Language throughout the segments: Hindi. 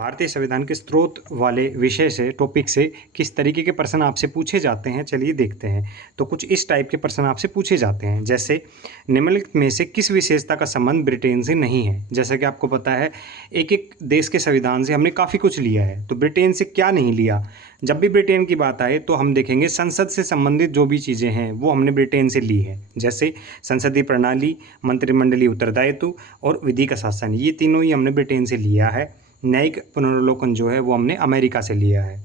भारतीय संविधान के स्रोत वाले विषय से टॉपिक से किस तरीके के प्रश्न आपसे पूछे जाते हैं, चलिए देखते हैं। तो कुछ इस टाइप के प्रश्न आपसे पूछे जाते हैं, जैसे निम्नलिखित में से किस विशेषता का संबंध ब्रिटेन से नहीं है। जैसा कि आपको पता है, एक एक देश के संविधान से हमने काफ़ी कुछ लिया है, तो ब्रिटेन से क्या नहीं लिया। जब भी ब्रिटेन की बात आए तो हम देखेंगे संसद से संबंधित जो भी चीज़ें हैं वो हमने ब्रिटेन से ली है, जैसे संसदीय प्रणाली, मंत्रिमंडलीय उत्तरदायित्व और विधि का शासन, ये तीनों ही हमने ब्रिटेन से लिया है। न्यायिक पुनर्वलोकन जो है वो हमने अमेरिका से लिया है।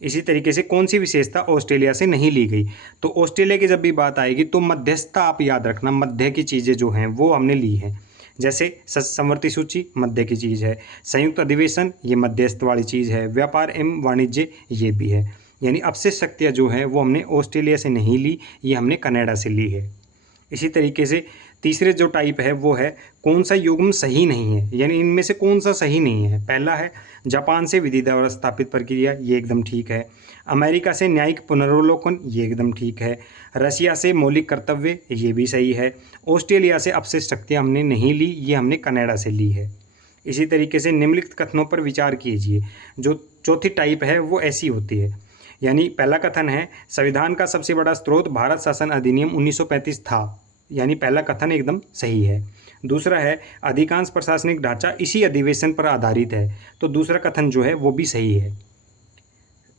इसी तरीके से कौन सी विशेषता ऑस्ट्रेलिया से नहीं ली गई, तो ऑस्ट्रेलिया की जब भी बात आएगी तो मध्यस्थता आप याद रखना, मध्य की चीज़ें जो हैं वो हमने ली हैं। जैसे समवर्ती सूची मध्य की चीज़ है, संयुक्त अधिवेशन ये मध्यस्थ वाली चीज़ है, व्यापार एवं वाणिज्य ये भी है। यानी अपशिष्ट शक्तियाँ जो हैं वो हमने ऑस्ट्रेलिया से नहीं ली, ये हमने कनाडा से ली है। इसी तरीके से तीसरे जो टाइप है वो है कौन सा युग्म सही नहीं है, यानी इनमें से कौन सा सही नहीं है। पहला है जापान से विधि द्वारा स्थापित प्रक्रिया, ये एकदम ठीक है। अमेरिका से न्यायिक पुनर्वलोकन, ये एकदम ठीक है। रसिया से मौलिक कर्तव्य, ये भी सही है। ऑस्ट्रेलिया से अपशिष्ट शक्तियाँ हमने नहीं ली, ये हमने कनाडा से ली है। इसी तरीके से निम्नलिखित कथनों पर विचार कीजिए। जो चौथी टाइप है वो ऐसी होती है, यानी पहला कथन है संविधान का सबसे बड़ा स्रोत भारत शासन अधिनियम 1935 था, यानी पहला कथन एकदम सही है। दूसरा है अधिकांश प्रशासनिक ढांचा इसी अधिवेशन पर आधारित है, तो दूसरा कथन जो है वो भी सही है।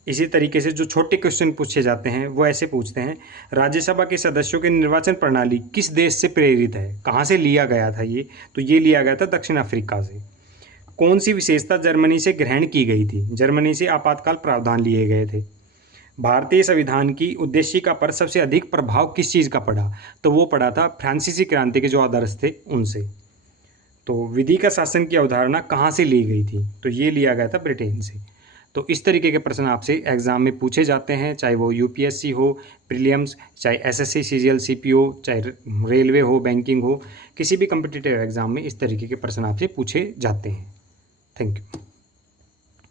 इसी तरीके से जो छोटे क्वेश्चन पूछे जाते हैं वो ऐसे पूछते हैं, राज्यसभा के सदस्यों की निर्वाचन प्रणाली किस देश से प्रेरित है, कहाँ से लिया गया था ये, तो ये लिया गया था दक्षिण अफ्रीका से। कौन सी विशेषता जर्मनी से ग्रहण की गई थी, जर्मनी से आपातकाल प्रावधान लिए गए थे। भारतीय संविधान की उद्देशिका पर सबसे अधिक प्रभाव किस चीज़ का पड़ा, तो वो पड़ा था फ्रांसीसी क्रांति के जो आदर्श थे उनसे। तो विधि का शासन की अवधारणा कहाँ से ली गई थी, तो ये लिया गया था ब्रिटेन से। तो इस तरीके के प्रश्न आपसे एग्जाम में पूछे जाते हैं, चाहे वो यूपीएससी हो, प्रीलिम्स, चाहे एसएससी सीजीएल सीपीओ, चाहे रेलवे हो, बैंकिंग हो, किसी भी कम्पिटिटिव एग्जाम में इस तरीके के प्रश्न आपसे पूछे जाते हैं। Thank you.